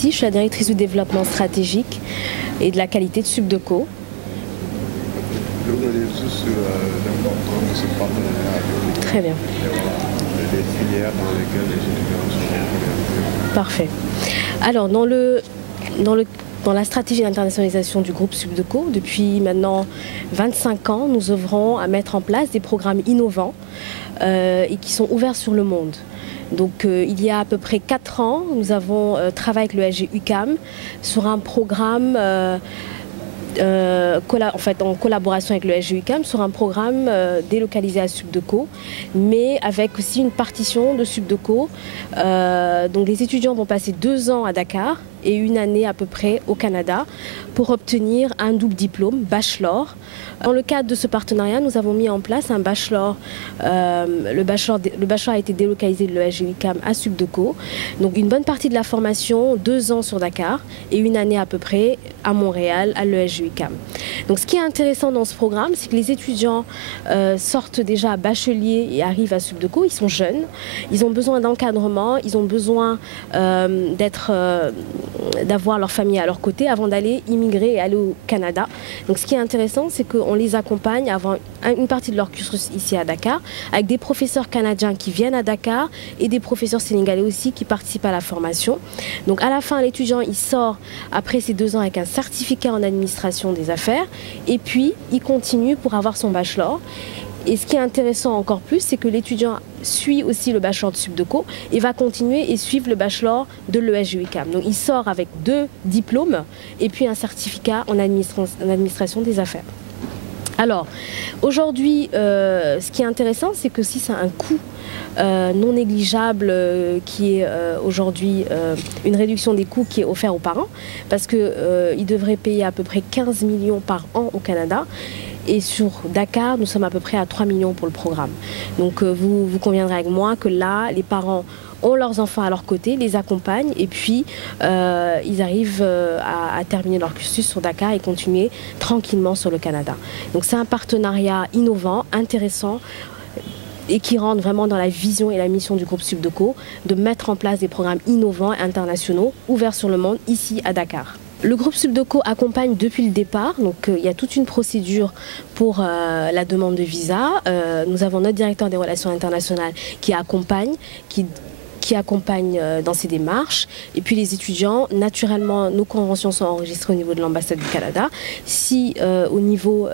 Je suis la directrice du développement stratégique et de la qualité de Subdeco. Je voulais juste sur l'importance de ce partenariat avec Très bien. les filières dans lesquelles les étudiants sont. Parfait. Alors, dans la stratégie d'internationalisation du groupe Subdeco, depuis maintenant 25 ans, nous œuvrons à mettre en place des programmes innovants et qui sont ouverts sur le monde. Donc il y a à peu près 4 ans, nous avons travaillé avec le SG UQAM sur un programme en collaboration avec le SG UQAM sur un programme délocalisé à Subdeco, mais avec aussi une partition de Subdeco. Donc les étudiants vont passer 2 ans à Dakar et 1 année à peu près au Canada pour obtenir un double diplôme, bachelor. Dans le cadre de ce partenariat, nous avons mis en place un bachelor. Le bachelor a été délocalisé de l'ESG UQAM à Subdeco. Donc une bonne partie de la formation, 2 ans sur Dakar et 1 année à peu près à Montréal, à l'ESG UQAM. Donc ce qui est intéressant dans ce programme, c'est que les étudiants sortent déjà bacheliers et arrivent à Subdeco. Ils sont jeunes, ils ont besoin d'encadrement, ils ont besoin d'avoir leur famille à leur côté avant d'aller immigrer et aller au Canada. Donc ce qui est intéressant, c'est qu'on les accompagne avant une partie de leur cursus ici à Dakar, avec des professeurs canadiens qui viennent à Dakar et des professeurs sénégalais aussi qui participent à la formation. Donc à la fin, l'étudiant il sort après ces 2 ans avec un certificat en administration des affaires et puis il continue pour avoir son bachelor. Et ce qui est intéressant encore plus, c'est que l'étudiant suit aussi le bachelor de Subdeco et va continuer et suivre le bachelor de l'ESG UQAM. Donc il sort avec 2 diplômes et puis un certificat en administration des affaires. Alors, aujourd'hui, ce qui est intéressant, c'est que si c'est un coût non négligeable qui est aujourd'hui une réduction des coûts qui est offert aux parents, parce qu'ils devraient payer à peu près 15 millions par an au Canada. Et sur Dakar, nous sommes à peu près à 3 millions pour le programme. Donc vous conviendrez avec moi que là, les parents ont leurs enfants à leur côté, les accompagnent et puis ils arrivent à terminer leur cursus sur Dakar et continuer tranquillement sur le Canada. Donc c'est un partenariat innovant, intéressant et qui rentre vraiment dans la vision et la mission du groupe Subdeco de mettre en place des programmes innovants et internationaux ouverts sur le monde ici à Dakar. Le groupe Subdeco accompagne depuis le départ, donc il y a toute une procédure pour la demande de visa. Nous avons notre directeur des relations internationales qui accompagne, qui accompagne dans ces démarches. Et puis les étudiants, naturellement, nos conventions sont enregistrées au niveau de l'ambassade du Canada. Si au niveau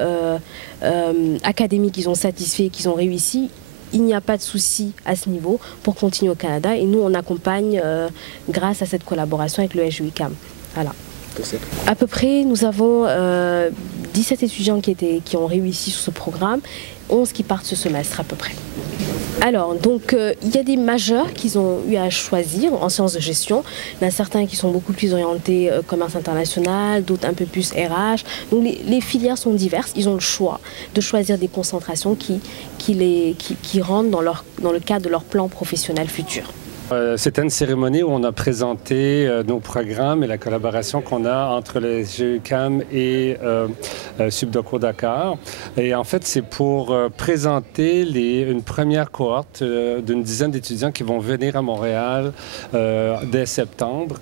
académique, ils ont satisfait, qu'ils ont réussi, il n'y a pas de souci à ce niveau pour continuer au Canada. Et nous, on accompagne grâce à cette collaboration avec le SG UQAM. Voilà. À peu près, nous avons 17 étudiants qui ont réussi sur ce programme, 11 qui partent ce semestre à peu près. Alors, donc, il y a des majeurs qu'ils ont eu à choisir en sciences de gestion. Il y en a certains qui sont beaucoup plus orientés commerce international, d'autres un peu plus RH. Donc, les filières sont diverses. Ils ont le choix de choisir des concentrations qui rentrent dans le cadre de leur plan professionnel futur. C'était une cérémonie où on a présenté nos programmes et la collaboration qu'on a entre le SG UQAM et Subdeco Dakar. Et en fait, c'est pour présenter une première cohorte d'une dizaine d'étudiants qui vont venir à Montréal dès septembre,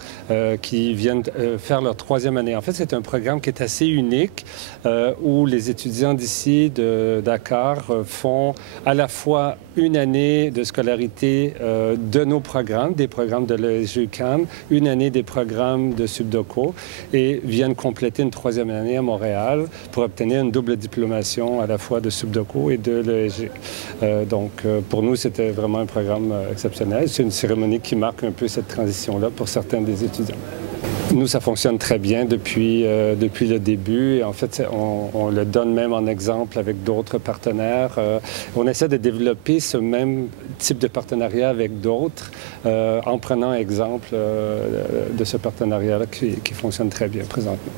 qui viennent faire leur 3e année. En fait, c'est un programme qui est assez unique, où les étudiants d'ici, de Dakar, font à la fois 1 année de scolarité de nos programmes, des programmes de l'ESG UQAM, 1 année des programmes de Subdeco et viennent compléter une 3e année à Montréal pour obtenir une double diplomation à la fois de Subdeco et de l'ESG. Donc, pour nous, c'était vraiment un programme exceptionnel. C'est une cérémonie qui marque un peu cette transition-là pour certains des étudiants. Nous, ça fonctionne très bien depuis le début. Et en fait, on le donne même en exemple avec d'autres partenaires. On essaie de développer ce même type de partenariat avec d'autres en prenant exemple de ce partenariat-là qui fonctionne très bien présentement.